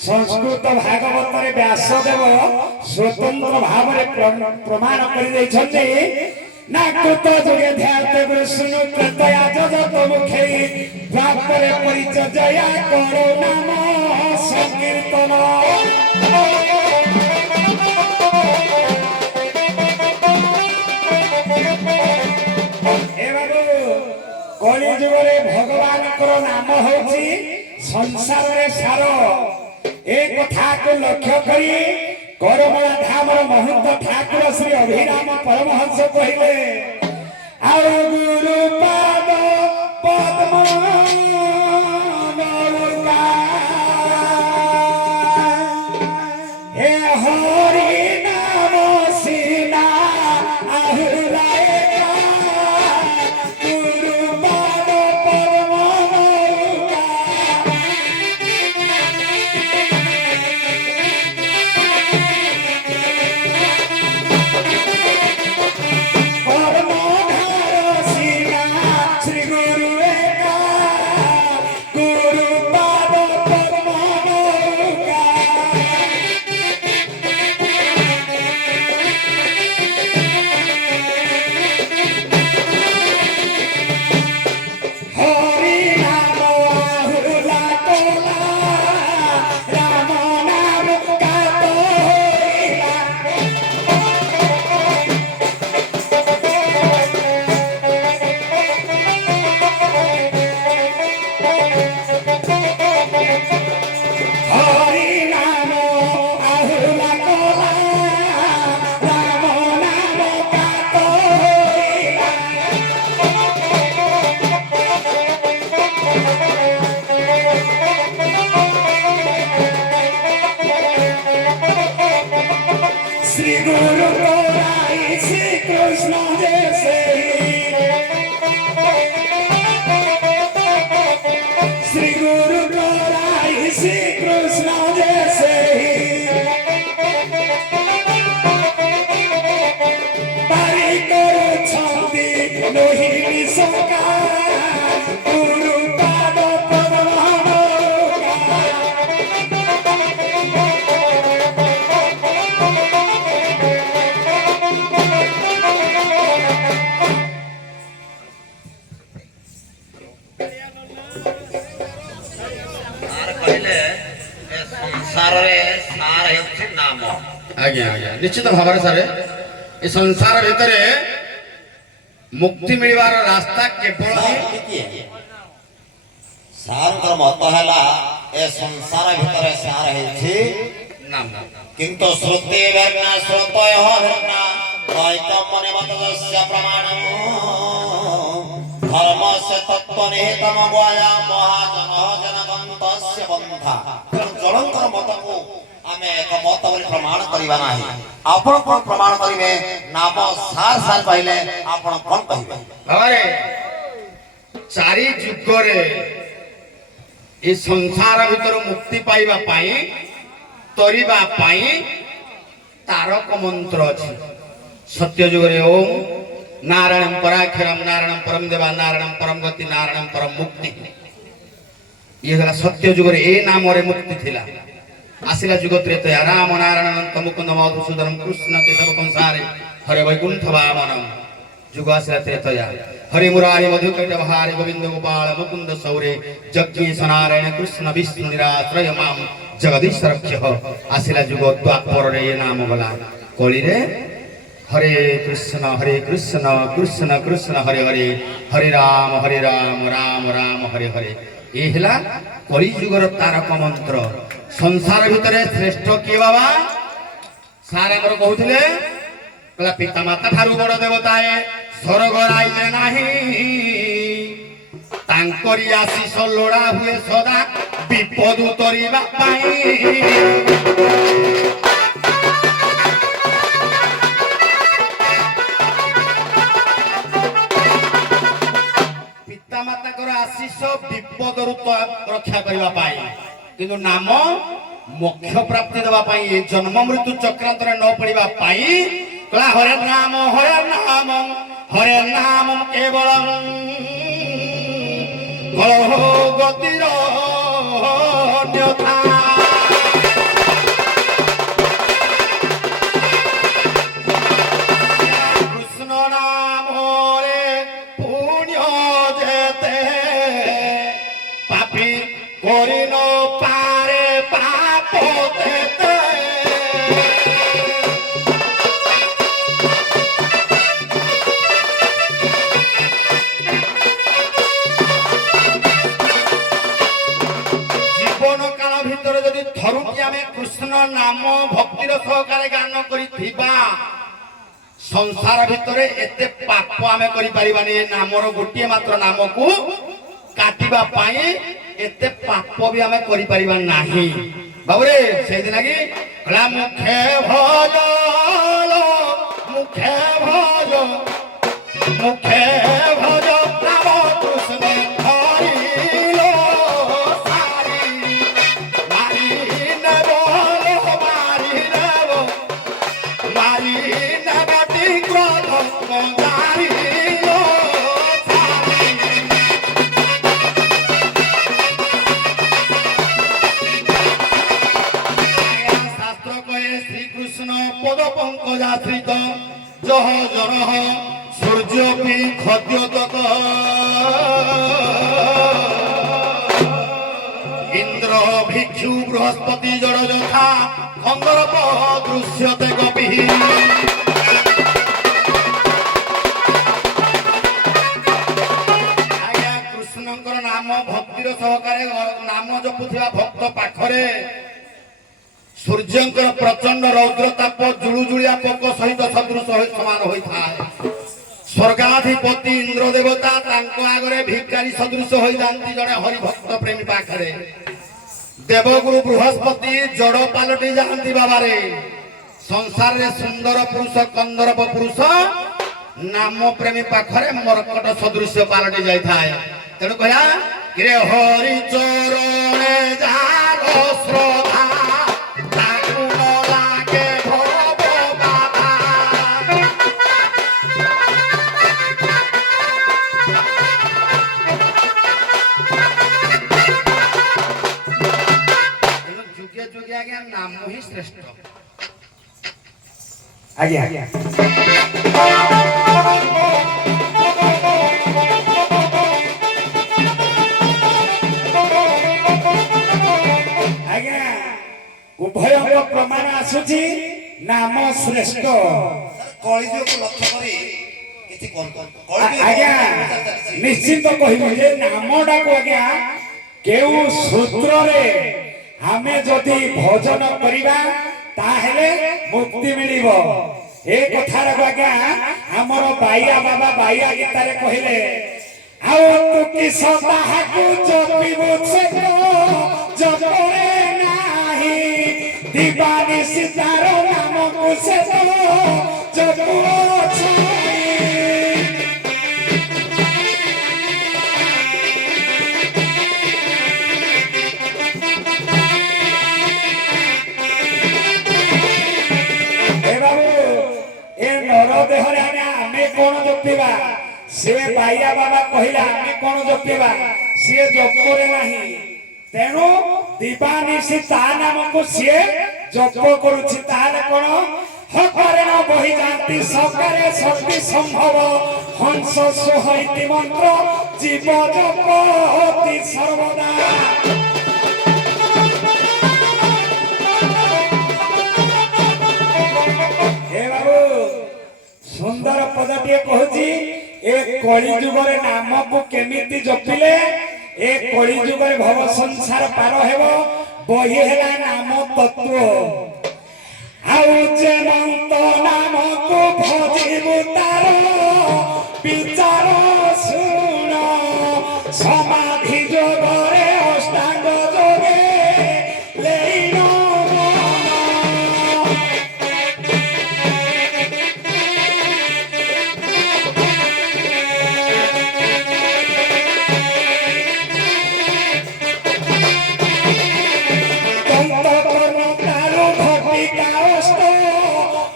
संस्कृत भागवत रे व्यासदेव स्वतंत्र भाव प्रमाण कर ना कृत जोगे ध्याते विष्णु कृतया जजत मुखे प्राप्तरे परिचर्या करो नाम संकीर्तन कलि जुगरे भगवान नाम होची संसार रे सार एक कथा को लक्ष्य करी करमला धाम महंत ठाकुर श्री अभिराम परमहंस कहले आ गुरु पाद पद्म नौका हे हरि नाम सीना आहुराए गुरु पाद पद्म नौका श्री गुरु गोराई श्री कृष्ण जैसे श्री गुरु गोराई श्री कृष्ण जैसे पारी करो छंदी लोहिनी सका गुरु पाद पद्म आज्ञा आज्ञा निश्चित भाव सारे ये संसार भितर मुक्ति मिलवार रास्ता केवल सार मत है संसार भितर सार नाम किंतु श्रुति भिन्ना श्रुतय भिन्ना द्वैतम मने मतस्य प्रमाणम धर्म से तत्व निहितम गोया महाजन जनगंतस्य बंधा जणंकर मत को आमे एक मत बोली प्रमाण करिबा नाही आपण कोन प्रमाण करिवे नाम सार सार पहिले आपण कोन कहिबे बाबारे चारि जुग रे ए संसार भितर मुक्ति पाइबा पाई तरिबा पाई तारक मंत्र अछि सत्य जुग रे ओम नारायणं पराक्षरम नारायणं परम देवा नारायणं परम गति नारायणं परम मुक्ति ये हला सत्य जुग रे ए नाम रे मुक्ति थिला आसिला जुग त्रेतया राम नारायण अनंत मुकुंद मधुसूदन कृष्ण केशव कंसारे हरे वैकुंठ वामनम जुग आसिला त्रेतया हरे मुरारी मधुकैटभ हरे गोविंद गोपाल मुकुंद सौरे जगदीश नारायण कृष्ण विष्णु निराश्रय माम जगदीश रक्षः आसिला जुग द्वापर रे नाम गला कली रे हरे कृष्ण कृष्ण कृष्ण हरे हरे हरे राम राम राम हरे हरे ये हला कली जुगर तारक मंत्र संसार भितर श्रेष्ठ किए बाबा सारे हमर कहउथिले कला पिता माता थारु बड़ देवता है स्वर्ग राइले नाही तांकरी आशीष लोड़ा हुए सदा विपद उतरिबा पाई पिता माता कर आशीष विपद रक्षा करबा पाई किंतु नाम मोक्ष प्राप्ति देवा पाई जन्म मृत्यु चक्रांत न पड़िबा पाई कला हरे नाम हरे नाम केवलम कलह गतिर अन्यथा করি ন পারে পাপ তেতে জীবন কাল ভিতরে যদি থরুকি আমি কৃষ্ণ নাম ভক্তির সহকারে গান করিথিবা সংসার ভিতরে এতে পাপ আমি করিপারিবানি এ নামর গোটিয়ে মাত্র নামকু কাটিবা পাই এতে পাপ বি আমি করিপারিবা নাহি বাবুরে সেইদিন লাগি কলা মুখে ভজ মুখে ভজ মুখে ভজ নাম কৃষ্ণ হরিল সারি মারি নেব মারি নেব মারি নেবাটি ক্রোধ জারিল সারি শাস্ত্র কয়ে শ্রীকৃষ্ণ পদ পঙ্কজাশ্রিত জহ জনহ সূর্যপি খদ্যোতক ইন্দ্র ভিক্ষু বৃহস্পতি জড় যথা খন্দর্প দৃশ্যতে গোপী আজ্ঞା କୃଷ୍ଣଙ୍କର ନାମ ଭକ୍ତିର ସହକାରେ ନାମ ଜପୁଥିବା ଭକ୍ତ ପାଖରେ ସୂର୍ଯ୍ୟଙ୍କର ପ୍ରଚଣ୍ଡ ରୌଦ୍ର ତାପ ଜୁଳୁଜୁଳିଆ ପୋକ ସହିତ ସଦୃଶ ସମାନ ହୋଇଥାଏ ସ୍ୱର୍ଗାଧିପତି ଇନ୍ଦ୍ର ଦେବତା ତାଙ୍କ ଆଗରେ ଭିକାରୀ ସଦୃଶ ହୋଇଯାନ୍ତି ଜଣେ ହରିଭକ୍ତ ପ୍ରେମୀ ପାଖରେ ଦେବଗୁରୁ ବୃହସ୍ପତି ଜଡ ପାଲଟି ଯାଆନ୍ତି ବାବାରେ ସଂସାରରେ ସୁନ୍ଦର ପୁରୁଷ କନ୍ଦର୍ପ ପୁରୁଷ ନାମ ପ୍ରେମୀ ପାଖରେ ମର୍କଟ ସଦୃଶ ପାଲଟି ଯାଇଥାଏ ତେଣୁ କହିଲା କିରେ ହରି ଚରଣେ ଯାର ଶ୍ରଦ୍ଧା ତାକୁ ନ ଲାଗେ ଭବ ବାଧା ତେଣୁ ଯୁଗେ ଯୁଗେ ଆଜ୍ଞା ନାମ ହିଁ ଶ୍ରେଷ୍ଠ ଆଜ୍ଞା ଆଜ୍ଞା ଉଭୟଙ୍କ ପ୍ରମାଣ ଆସୁଛି ନାମ ଶ୍ରେଷ୍ଠ କଳିଯୁଗକୁ ଲକ୍ଷ୍ୟ କରି କିଛି କୁହନ୍ତୁ ଆଜ୍ଞା ନିଶ୍ଚିନ୍ତ କହିବି ଯେ ନାମଟାକୁ ଆଜ୍ଞା କେଉଁ ସୂତ୍ରରେ ଆମେ ଯଦି ଭଜନ କରିବା ତାହେଲେ ମୁକ୍ତି ମିଳିବ ଏ କଥାଟାକୁ ଆଜ୍ଞା ଆମର ବାଇଆ ବାବା ବାଇଆ ଗୀତାରେ କହିଲେ ଆଉ ତୁ କିସ ତାହାକୁ ଜପିବୁ ସେ ଜପରେ ନାହିଁ ଦିବାନି ସୀତାର ନାମକୁ ସେ ଜପୁଅଛି ଦେହରେ ଆମେ କଣ ଜପିବା ସେ ବାଇଆ ବାବା କହିଲା ଆମେ କଣ ଜପିବା ସିଏ ଜପରେ ନାହିଁ ତେଣୁ ଦିବାନିଶି ତା ନାମକୁ ସିଏ ଜପ କରୁଛି ତାହେଲେ କଣ ହକାରେ ନ ବହି ଯାଆନ୍ତି ସକାରେ ଶକ୍ତି ସମ୍ଭବ ହଂସ ସୁହଇତି ମନ୍ତ୍ର ଜୀବ ଜପ ଅତି ସର୍ବଦା ହେ ବାବୁ ସୁନ୍ଦର ପଦଟିଏ କହୁଛି ଏ କଳି ଯୁଗରେ ନାମକୁ କେମିତି ଜପିଲେ ଏ କଳି ଯୁଗରେ ଭବ ସଂସାର ପାର ହେବ ବହି ହେଲା ନାମ ତତ୍ଵ ଆଉ ଯେମନ୍ତ ନାମକୁ ଭଜିବୁ ତାର ବିଚାର ଶୁଣ ସମାଧି ଯୋଗରେ ଅଷ୍ଟାଙ୍ଗ ଯୋଗେ ଲେଇନ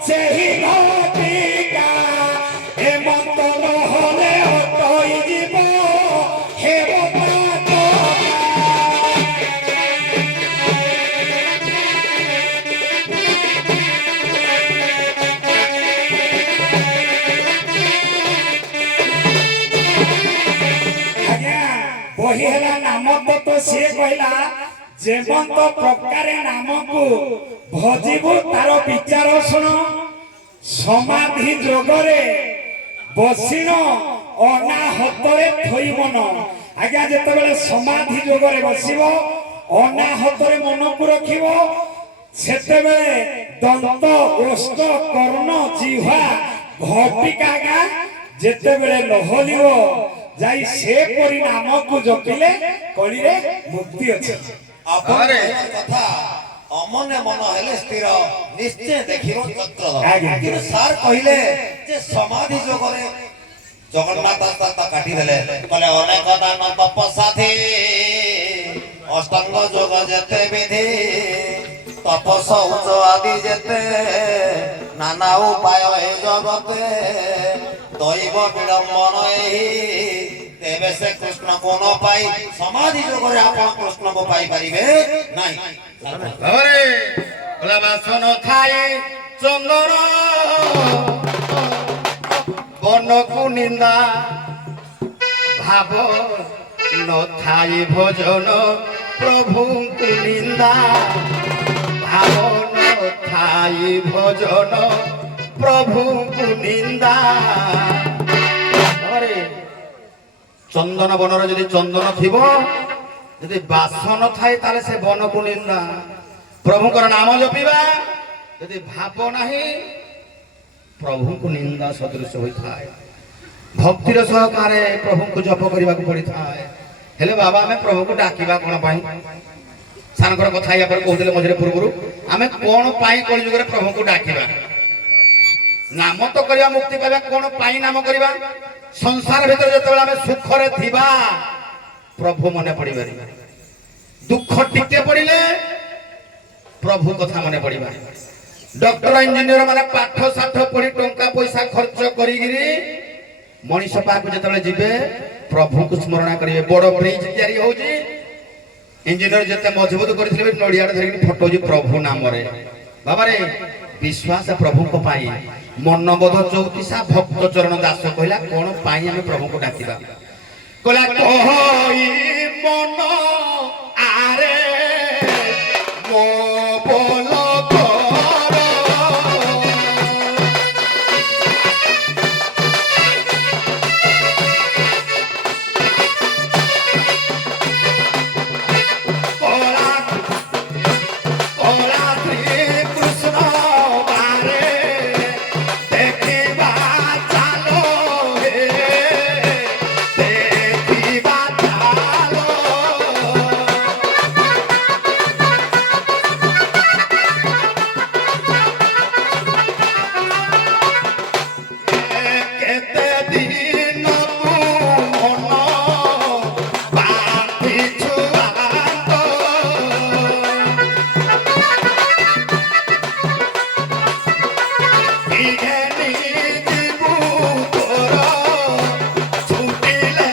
সেই ঘটিকা ସିଏ କହିଲା ଯେମନ୍ତ ପ୍ରକାରେ ନାମକୁ ଭଜିବୁ ତାର ବିଚାର ଶୁଣ ସମାଧି ଯୋଗରେ ବସିନ ଅନାହତରେ ଥୋଇବନ। ଆଜ୍ଞା ଯେତେବେଳେ ସମାଧି ଯୋଗରେ ବସିବ ଅନାହତରେ ମନକୁ ରଖିବ ସେତେବେଳେ ଦନ୍ତ ଓଷ୍ଠ କର୍ଣ୍ଣ ଜିହ୍ବା ଘଟିକା ଆଜ୍ଞା ଯେତେବେଳେ ଲହଲିବ ଯାଇ ସେପରି ନାମକୁ ଜପିଲେ କଳିରେ ମୁକ୍ତି ଅଛି। ଆପଣ ଆରେ। କହିବା କଥା ଅମନେ ମନ ହେଲେ ସ୍ଥିର ନିଶ୍ଚୟ ଦେଖିବ ଚକ୍ରଧର। ଆଜ୍ଞା। କିନ୍ତୁ ସାର୍ କହିଲେ ଯେ ସମାଧି ଯୋଗରେ ଜଗନ୍ନାଥ ଦାନ୍ତ କାଟିଦେଲେ କହିଲେ ଅନେକ ଦାନ ତପସାଧି ଅଷ୍ଟାଙ୍ଗ ଯୋଗ ଯେତେ ବିଧି ତପସ ଉଚ୍ଚ ଆଦି ଯେତେ ନାନା ଉପାୟ ଏ ଜଗତେ ଦୈବ ବିଡ଼ମ୍ବନ ଏହି ତେବେ ସେ କୃଷ୍ଣକୁ ନ ପାଇ ସମାଧି ଯୋଗରେ ଆପଣ କୃଷ୍ଣକୁ ପାଇପାରିବେ ନାହିଁ। ଘରେ କହିଲା ବାସନ ଥାଏ ଚନ୍ଦନ ବନକୁ ନିନ୍ଦା ଭାବ ନଥାଇ ଭୋଜନ ପ୍ରଭୁଙ୍କୁ ନିନ୍ଦା ଭାବ ନଥାଇ ଭୋଜନ ପ୍ରଭୁଙ୍କୁ ନିନ୍ଦା। ଘରେ ଚନ୍ଦନ ବନର ଯଦି ଚନ୍ଦନ ଥିବ ଯଦି ବାସନ ଥାଏ ତାହେଲେ ସେ ବନକୁ ନିନ୍ଦା। ପ୍ରଭୁଙ୍କର ନାମ ଜପିବା ଯଦି ଭାବ ନାହିଁ ପ୍ରଭୁଙ୍କୁ ନିନ୍ଦା ସଦୃଶ ହୋଇଥାଏ। ଭକ୍ତିର ସହକାରେ ପ୍ରଭୁଙ୍କୁ ଜପ କରିବାକୁ ପଡିଥାଏ। ହେଲେ ବାବା ଆମେ ପ୍ରଭୁଙ୍କୁ ଡାକିବା କଣ ପାଇଁ? ସାରଙ୍କର କଥା ୟା ପରେ କହୁଥିଲେ ମଝିରେ ପୂର୍ବରୁ ଆମେ କଣ ପାଇଁ କଳିଯୁଗରେ ପ୍ରଭୁଙ୍କୁ ଡାକିବା? ନାମ ତ କରିବା ମୁକ୍ତି ପାଇବା କଣ ପାଇଁ ନାମ କରିବା? ସଂସାର ଭିତରେ ଯେତେବେଳେ ଆମେ ସୁଖରେ ଥିବା ପ୍ରଭୁ ମନେ ପଡିବାନି। ଦୁଃଖ ଟିକେ ପଡିଲେ ପ୍ରଭୁ କଥା ମନେ ପଡିବା। ଡକ୍ଟର ଇଞ୍ଜିନିୟର ମାନେ ପାଠ ସାଠ ପଢି ଟଙ୍କା ପଇସା ଖର୍ଚ୍ଚ କରିକିରି ମଣିଷ ପାଖକୁ ଯେତେବେଳେ ଯିବେ ପ୍ରଭୁଙ୍କୁ ସ୍ମରଣ କରିବେ। ବଡ ବ୍ରିଜ ତିଆରି ହଉଛି ଇଞ୍ଜିନିୟର ଯେତେ ମଜବୁତ କରିଥିଲେ ନଡିଆଟେ ଧରିକି ଫଟୋଉଛି ପ୍ରଭୁ ନାମରେ। ବାବାରେ ବିଶ୍ୱାସ ପ୍ରଭୁଙ୍କ ପାଇଁ ମନବୋଧ ଚଉତିସା ଭକ୍ତ ଚରଣ ଦାସ କହିଲା କଣ ପାଇଁ ଆମେ ପ୍ରଭୁଙ୍କୁ ଡାକିବା? କହିଲା କହି ମନ ଆରେ ମୋ ବୋଲ କର କଳା କଳା ଶ୍ରୀକୃଷ୍ଣ ବାରେ ଦେଖିବା ଚାଲୋ ହେ ଦେଖିବା ଚାଲୋ। କେତେ ଦିନକୁ ମନ ବାନ୍ଧିଛୁ ଆନ୍ତ ଘେନି ଯିବୁ ତୋର ଛୁଟିଲେ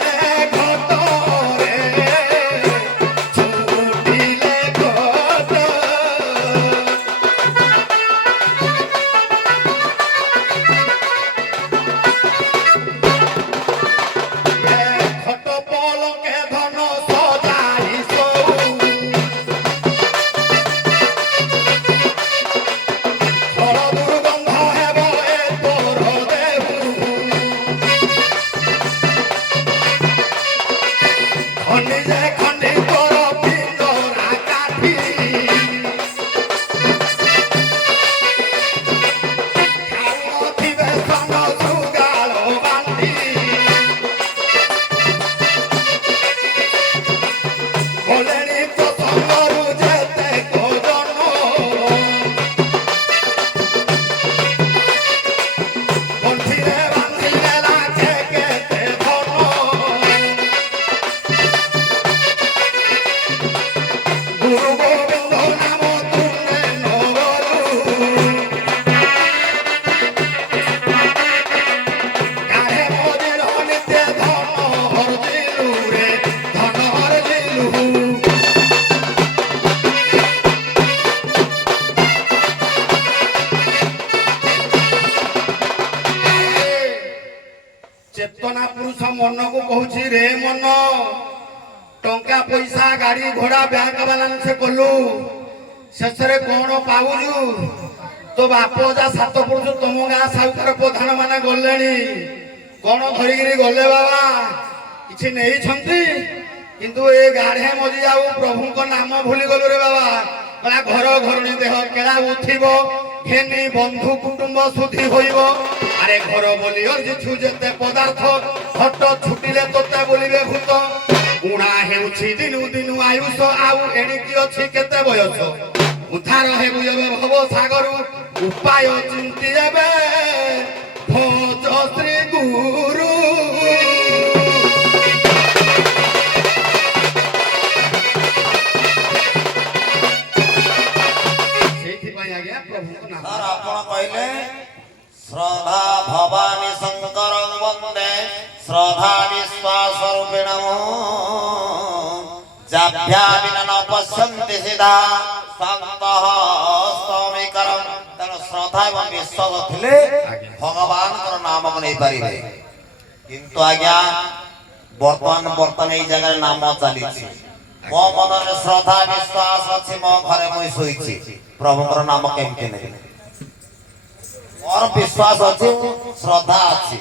ଘଟରେ ଛୁଟିଲେ ଘଟ। ଖଟ ପଲକେ ଧନ ସଜାଇ ଶୋଉ ଖର ଦୁର୍ଗନ୍ଧ ହେବ ଏ ତୋର ଦେହୁ ଖଣ୍ଡି ଯେ ଖଣ୍ଡି ତୋର ପିନ୍ଦରା କାଠି ଖାଉନଥିବେ ସନ ସୁଗାଳ ବାନ୍ଧି କଲେଣି ପ୍ରସଙ୍ଗରୁ ଯେତେ ଜନ୍ମ ଗଣ୍ଠିରେ ବାନ୍ଧିଲେ ଲାଗେ କେତେ ଧନ ଗୁରୁ ଗୋବିନ୍ଦ ନାମ ତୁମେ ନଗରୁ କାଳେ ମଜିର ନିତ୍ୟ ଧନ ହରଜିଲୁ ରେ ଧନ ହରଜିଲୁ। ଚେତନା ପୁରୁଷ ମନକୁ କହୁଛି ରେ ମନ ଟଙ୍କା ପଇସା ଗାଡି ଘୋଡା ବ୍ୟାଙ୍କ ବାଲାନ୍ସ କଲୁ ଶେଷରେ କଣ ପାଉଛୁ? ତୋ ବାପ ଯା ସାତ ପୁରୁଷ ତମ ଗାଁ ସାହୁକାର ପ୍ରଧାନ ମାନେ ଗଲେଣି, କଣ ଧରିକିରି ଗଲେ ବାବା? କିଛି ନେଇଛନ୍ତି, କିନ୍ତୁ ଏ ଗାଢେ ମଜି ଆଉ ପ୍ରଭୁଙ୍କ ନାମ ଭୁଲି ଗଲୁ ରେ ବାବା। କହିଲା ଘର ଘରଣୀ ଦେହ କେଳା ଉଠିବ, ଘେନି ବନ୍ଧୁ କୁଟୁମ୍ବ ସୁଧି ହୋଇବ। ଆରେ ଘର ବୋଲି ଅର୍ଜିଛୁ ଯେତେ ପଦାର୍ଥ, ହଟ ଛୁଟିଲେ ତୋତେ ବୋଲିବେ ଭୂତ। ଉଣା ହେଉଛି ଦିନୁ ଦିନୁ ଆୟୁଷ, ଆଉ ଏଣିକି ଅଛି କେତେ ବୟସ। ଉଦ୍ଧାର ହେବୁ ଏବେ ଭବ ସାଗରୁ, ଉପାୟ ଚିନ୍ତି ଏବେ ଭଜ ଶ୍ରୀ ଗୁରୁ। ସେଇଥିପାଇଁ ଆଜ୍ଞା ପ୍ରଭୁଙ୍କ ନାମ। ସାର୍ ଆପଣ କହିଲେ ଶ୍ରଦ୍ଧା ଭବାନୀ ଶଙ୍କର ବନ୍ଦେ ଶ୍ରଦ୍ଧା ବିଶ୍ୱାସ ରୂପିଣ ଜାଭ୍ୟା ବିନା ନ ପଶ୍ୟନ୍ତି ସିଧା ସନ୍ତଃ ସ୍ତମିକରଂ। ତେଣୁ ଶ୍ରଦ୍ଧା ଏବଂ ବିଶ୍ୱାସ ଥିଲେ ଭଗବାନଙ୍କର ନାମକୁ ନେଇପାରିବେ। କିନ୍ତୁ ଆଜ୍ଞା ବର୍ତ୍ତମାନ ଏଇ ଜାଗାରେ ନାମ ଚାଲିଛି। ମୋ ମନରେ ଶ୍ରଦ୍ଧା ବିଶ୍ୱାସ ଅଛି, ମୋ ଘରେ ମୁଁ ଶୋଇଛି, ପ୍ରଭୁଙ୍କର ନାମ କେମିତି ନେବି? ମୋର ବିଶ୍ୱାସ ଅଛି, ଶ୍ରଦ୍ଧା ଅଛି,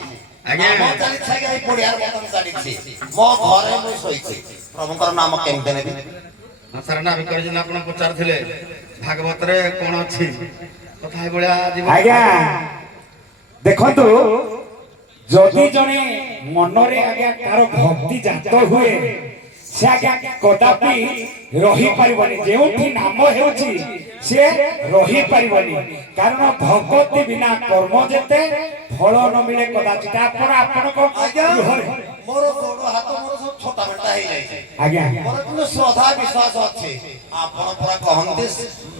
ନାମ ଚାଲିଛି ଆଜ୍ଞା, ଏଇ ପଡ଼ିଆରେ ବର୍ତ୍ତମାନ ଚାଲିଛି, ମୋ ଘରେ ମୁଁ ଶୋଇଛି, ପ୍ରଭୁଙ୍କର ନାମ କେମିତି ନେବି? ସାର୍ ନାଭି କରିଛି ଆପଣ ପଚାରୁଥିଲେ ଭାଗବତରେ କଣ ଅଛି କଥା ଏଇଭଳିଆ ଯିବ। ଆଜ୍ଞା ଦେଖନ୍ତୁ, ଯଦି ଜଣେ ମନରେ ଆଜ୍ଞା ତାର ଭକ୍ତି ଜାତ ହୁଏ, ସେ ଆଜ୍ଞା କଦାପି ରହିପାରିବନି। ଯେଉଁଠି ନାମ ହେଉଛି ସେ ରହିପାରିବନି, କାରଣ ଭଗବତୀ ବିନା କର୍ମ ଯେତେ ଫଳ ନ ମିଳେ କଦାଚିତ। ଆପଣଙ୍କ ଗୃହରେ ମୋର ଗୋଡ଼ ହାତ ମୋର ସବୁ ଛୋଟା ବେଟା ହେଇଯାଇଛି ଆଜ୍ଞା ମୋର କିନ୍ତୁ ଶ୍ରଦ୍ଧା ବିଶ୍ୱାସ ଅଛି। ଆପଣ ପୁରା କହନ୍ତି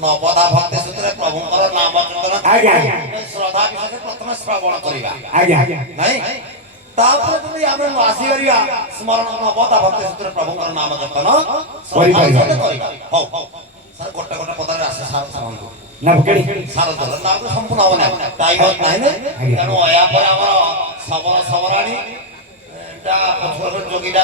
ନବଦା ଭକ୍ତି ସୂତ୍ରରେ ପ୍ରଭୁଙ୍କର ନାମ କୀର୍ତ୍ତନ, ଆଜ୍ଞା ଶ୍ରଦ୍ଧା ବିଶ୍ୱାସ ପ୍ରଥମେ ଶ୍ରବଣ କରିବା ଆଜ୍ଞା ନାଇଁ, ତାପରେ ଯଦି ଆମେ ଆସିପାରିବା ସ୍ମରଣ ନବଦା ଭକ୍ତି ସୂତ୍ରରେ ପ୍ରଭୁଙ୍କର ନାମ କୀର୍ତ୍ତନ କରିପାରିବା। ହଉ ସାର୍ ଗୋଟେ ଗୋଟେ ପଦରେ ଆସେ ସାର୍ ଶୁଣନ୍ତୁ। ନା ପକେଡ଼ି ସାର ଦଳ ତାକୁ ସମ୍ପୂର୍ଣ୍ଣ ହବ ନାହିଁ, ଟାଇମ ନାହିଁ ନା। ତେଣୁ ଏହା ପରେ ଆମର ସବର ସବରାଣୀ ଯୋଗୀଟା